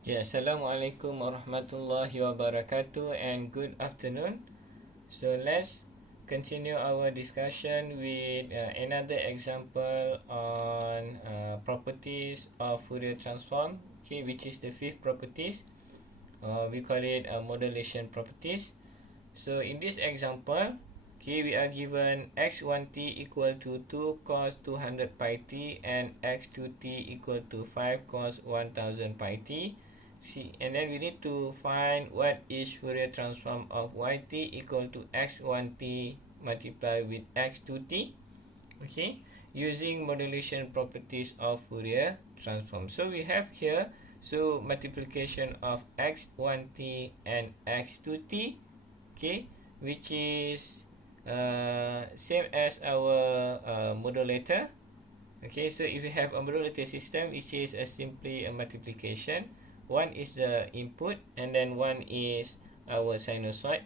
Yeah, Assalamualaikum warahmatullahi wabarakatuh and good afternoon. So let's continue our discussion with another example on properties of Fourier transform, okay, which is the fifth properties. We call it modulation properties. So in this example, okay, we are given x1t equal to 2 cos 200 pi t and x2t equal to 5 cos 1000 pi t. See, and then we need to find what is Fourier transform of yt equal to x1t multiplied with x2t, okay, using modulation properties of Fourier transform. So we have here, so multiplication of x1t and x2t, okay, which is same as our modulator. Okay, so if you have a modulator system, which is simply a multiplication, one is the input and then one is our sinusoid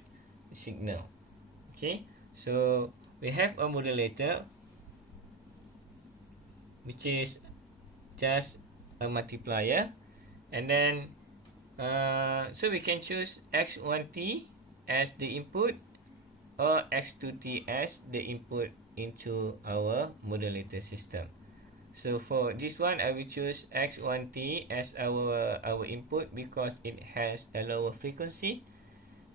signal. Okay, so we have a modulator which is just a multiplier, and then so we can choose x1t as the input or x2t as the input into our modulator system. So for this one, I will choose x1t as our input because it has a lower frequency,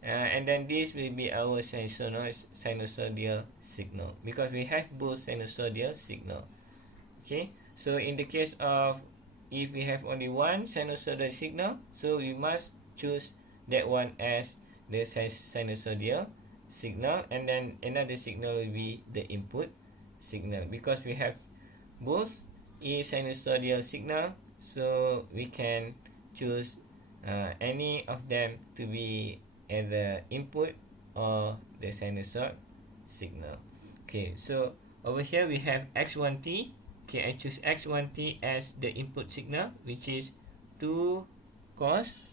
and then this will be our sinusoidal signal because we have both sinusoidal signal. Okay, so in the case of if we have only one sinusoidal signal, so we must choose that one as the sinusoidal signal, and then another signal will be the input signal. Because we have both is sinusoidal signal, so we can choose any of them to be either input or the sinusoid signal. Okay, so over here we have x1t. Okay, I choose x1t as the input signal, which is 2 cos,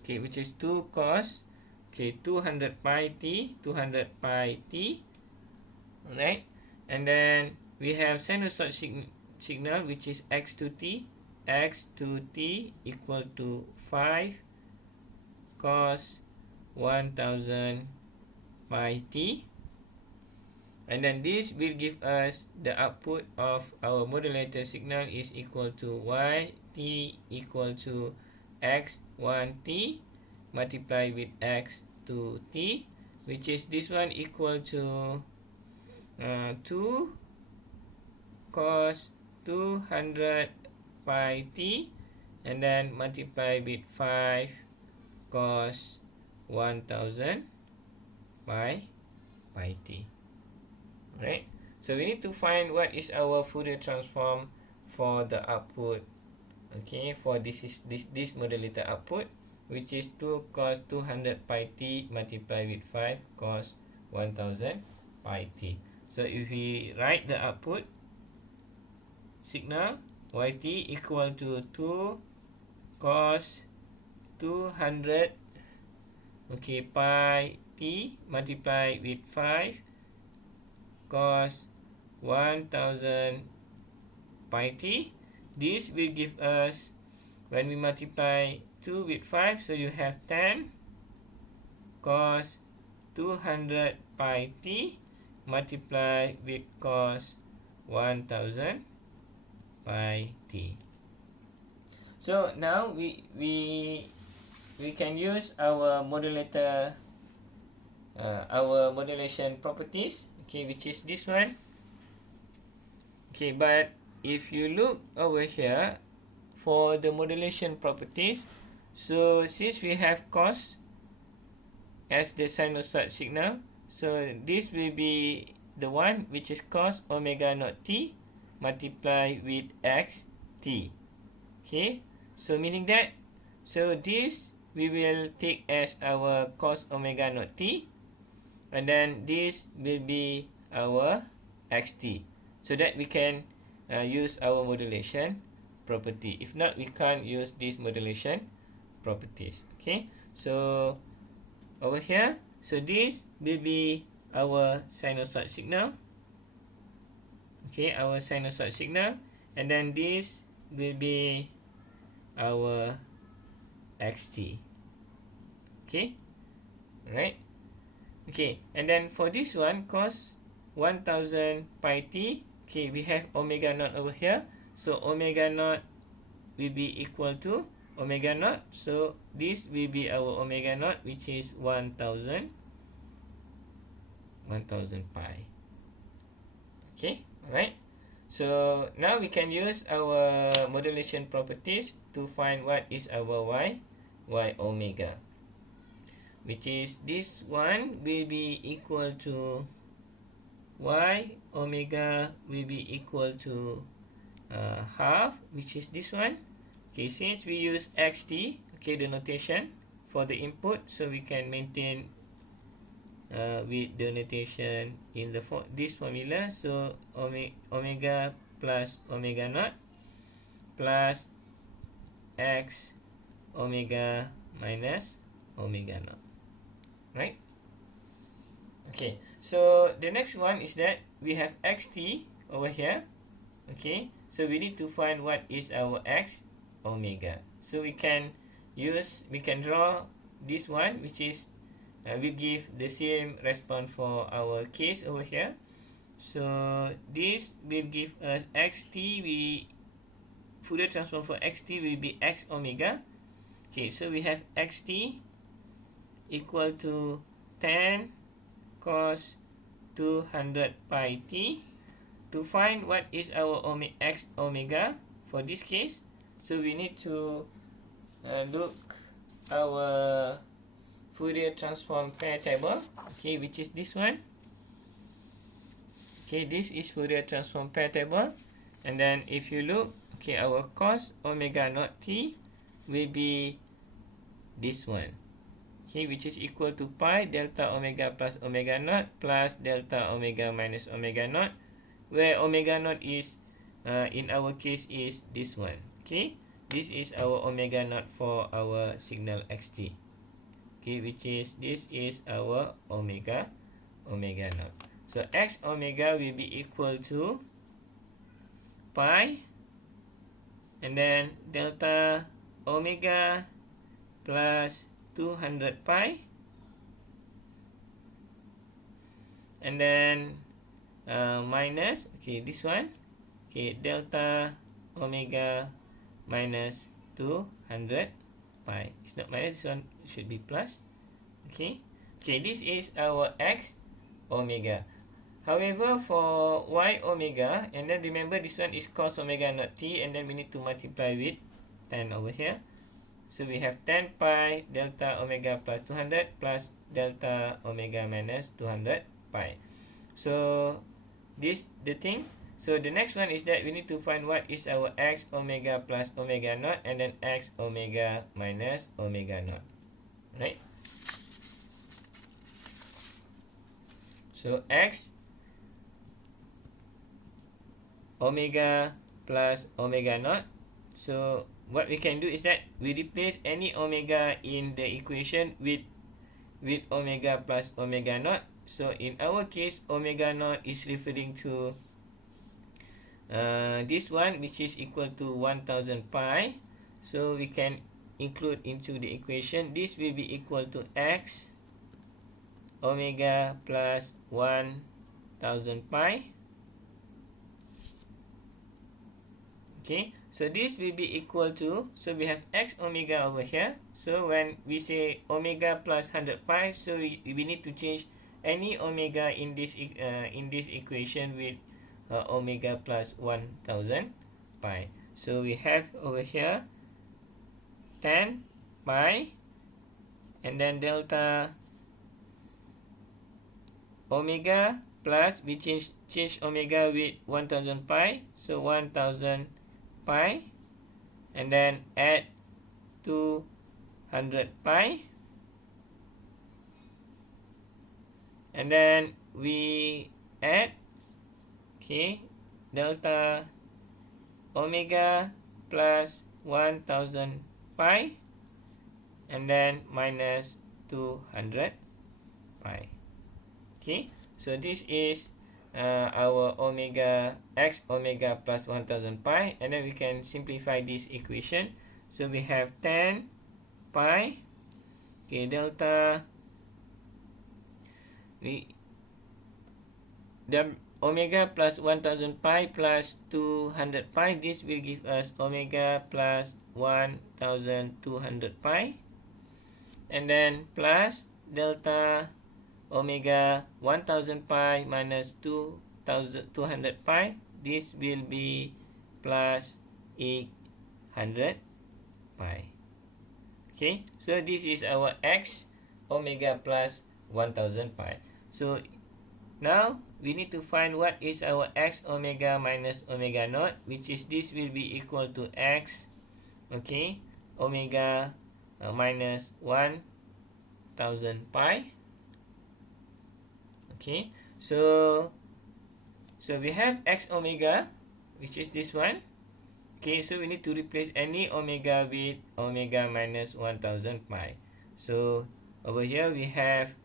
okay, which is 2 cos, okay, 200 pi t, 200 pi t, alright, and then we have sinusoid signal, which is x2t, x2t equal to 5 cos 1000 pi t, and then this will give us the output of our modulator signal is equal to yt equal to x1t multiplied with x2t, which is this one equal to 2 cos 200 pi t, and then multiply with 5 cos 1000 pi t. Right, so we need to find what is our Fourier transform for the output, okay, for this modulator output, which is 2 cos 200 pi t multiplied with 5 cos 1000 pi t. So if we write the output signal, yt equal to 2 cos 200, okay, pi t multiplied with 5 cos 1000 pi t. This will give us, when we multiply 2 with 5, so you have 10 cos 200 pi t multiplied with cos 1000 pi t. So now we can use our modulator, our modulation properties, okay, which is this one. Okay, but if you look over here for the modulation properties, so since we have cos as the sinusoid signal, so this will be the one which is cos omega naught t multiplied with x t. Okay, so meaning that, so this we will take as our cos omega naught t, and then this will be our xt, so that we can use our modulation property. If not, we can't use this modulation properties. Okay, so over here, so this will be our sinusoid signal, okay, our sinusoid signal, and then this will be our xt. Okay, right? Okay, and then for this one, cos 1000 pi t, okay, we have omega naught over here, so omega naught will be equal to omega naught, so this will be our omega naught, which is 1000 pi. Okay, alright. So now we can use our modulation properties to find what is our y omega, which is this one will be equal to y omega will be equal to half, which is this one. Okay, since we use xt, okay, the notation for the input, so we can maintain with the notation in the this formula. So omega plus omega naught plus x omega minus omega naught, right? Okay, so the next one is that we have xt over here. Okay, so we need to find what is our x omega. So we can draw this one, which is we give the same response for our case over here. So this will give us xt. We Fourier transform for xt will be x omega. Okay, so we have xt equal to 10 cos 200 pi t. To find what is our x omega for this case, so we need to look our Fourier transform pair table, okay, which is this one. Okay, this is Fourier transform pair table, and then if you look, okay, our cos omega naught t will be this one, okay, which is equal to pi delta omega plus omega naught plus delta omega minus omega naught, where omega naught is in our case is this one. Okay, this is our omega naught for our signal xt. Okay, which is this is our omega naught. So x omega will be equal to pi and then delta omega plus 200 pi, and then minus, okay, this one, okay, delta omega minus 200 pi. It's not minus, this one should be plus. Okay, this is our x omega. However, for y omega, and then remember this one is cos omega naught t, and then we need to multiply with 10 over here. So we have 10 pi delta omega plus 200 plus delta omega minus 200 pi. So this the thing. So the next one is that we need to find what is our x omega plus omega naught, and then x omega minus omega naught, right? So x omega plus omega naught. So what we can do is that we replace any omega in the equation with omega plus omega naught. So in our case, omega naught is referring to this one, which is equal to 1000 pi. So we can include into the equation. This will be equal to x omega plus 1000 pi. Okay, so this will be equal to, so we have x omega over here. So when we say omega plus 100 pi, so we need to change any omega in this equation with omega plus 1000 pi. So we have over here 10 pi, and then delta omega plus, we change omega with 1000 pi, so 1000 pi, and then add 200 pi, and then we add, okay, delta omega plus 1000 pi, and then minus 200 pi. Okay, so this is our omega x omega plus 1000 pi, and then we can simplify this equation. So we have 10 pi. Okay, delta then omega plus 1000 pi plus 200 pi. This will give us omega plus 1200 pi. And then plus delta omega 1000 pi minus 200 pi. This will be plus 800 pi. Okay, so this is our x omega plus 1000 pi. So now we need to find what is our x omega minus omega naught, which is this will be equal to x, okay, omega minus 1000 pi. Okay, so we have x omega, which is this one. Okay, so we need to replace any omega with omega minus 1000 pi. So over here we have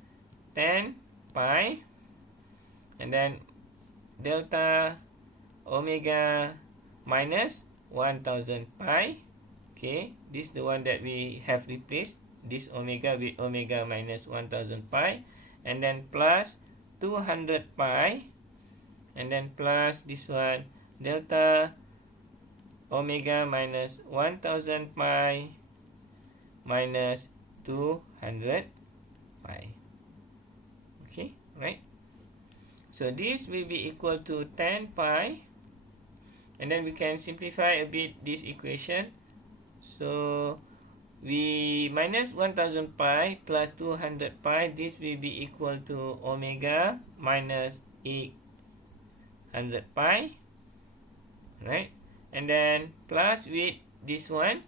10 pi, and then delta omega minus 1000 pi. Okay, this is the one that we have replaced, this omega with omega minus 1000 pi, and then plus 200 pi, and then plus this one delta omega minus 1000 pi minus 200 pi. Okay, right? So this will be equal to 10 pi, and then we can simplify a bit this equation. So we minus 1000 pi plus 200 pi, this will be equal to omega minus 800 pi, right? And then plus with this one,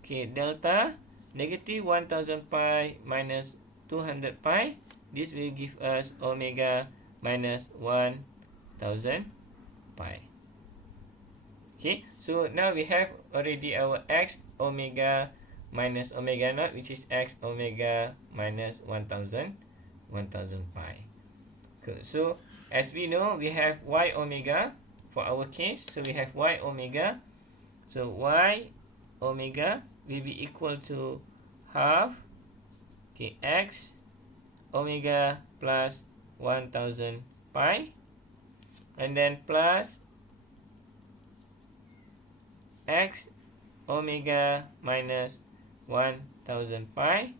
okay, delta negative 1000 pi minus 200 pi, this will give us omega minus 1000 pi. Okay, so now we have already our x omega minus omega naught, which is x omega minus 1000 pi. Okay, so as we know, we have y omega for our case. So we have y omega. So y omega will be equal to half, okay, x omega plus 1000 pi, and then plus x omega minus 1000 pi.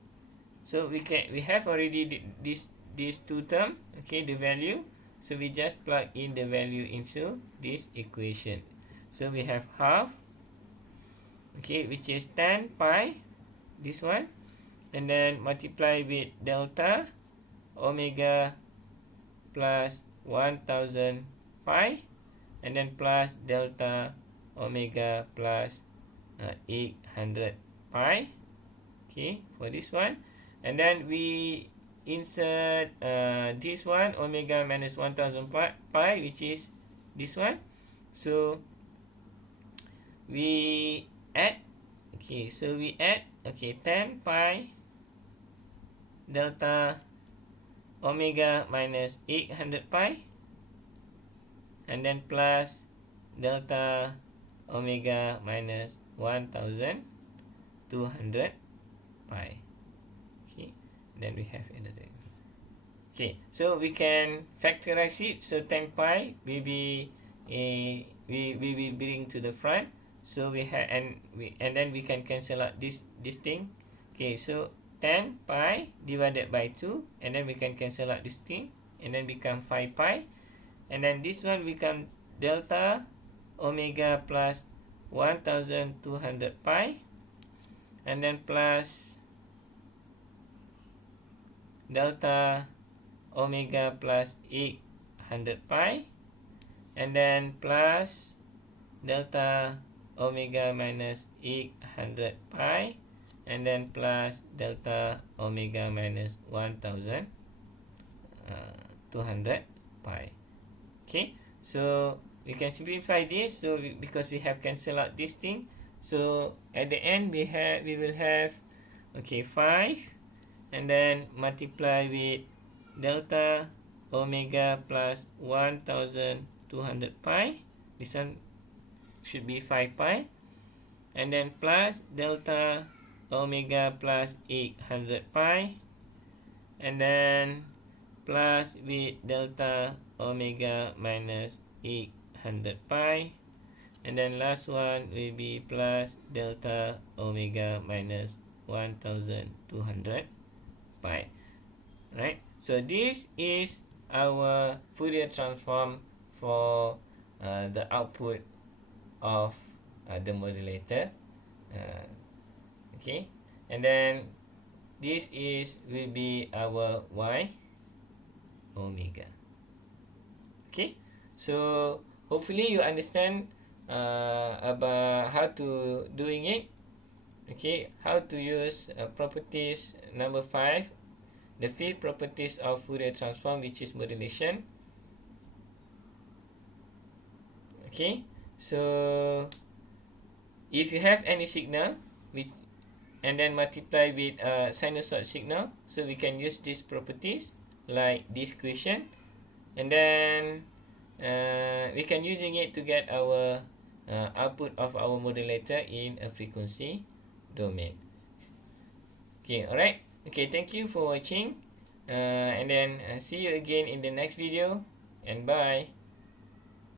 So we have already these two term, okay, the value. So we just plug in the value into this equation. So we have half, okay, which is 10 pi, this one, and then multiply with delta omega plus 1000 pi, and then plus delta omega plus 800 pi, okay, for this one. And then we insert this one, omega minus 1000 pi, which is this one. So we add, okay, so we add, okay, 10 pi delta omega minus 800 pi, and then plus delta omega minus 1200 pi. Okay, then we have another. Okay, so we can factorize it. So 10 pi will be we will bring to the front. So we have and then we can cancel out this thing. Okay, so 10 pi divided by 2, and then we can cancel out this thing, and then become 5 pi, and then this one become delta omega plus 1200 pi, and then plus delta omega plus 800 pi, and then plus delta omega minus 800 pi, and then plus delta omega minus 1200 pi. Okay, so we can simplify this. So because we have cancelled out this thing, so at the end we will have, okay, 5, and then multiply with delta omega plus 1200 pi. This one should be 5 pi, and then plus delta omega plus 800 pi, and then plus with delta omega minus 800 pi, and then last one will be plus delta omega minus 1200 pi. Right, so this is our Fourier transform for the output of the modulator. Okay, and then this will be our y omega. Okay, so hopefully you understand about how to doing it. Okay, how to use properties number 5, the fifth properties of Fourier transform, which is modulation. Okay, so if you have any signal which and then multiply with a sinusoid signal, so we can use these properties like this equation, and then we can using it to get our output of our modulator in a frequency domain. Okay, alright. Okay, thank you for watching, and then see you again in the next video, and bye.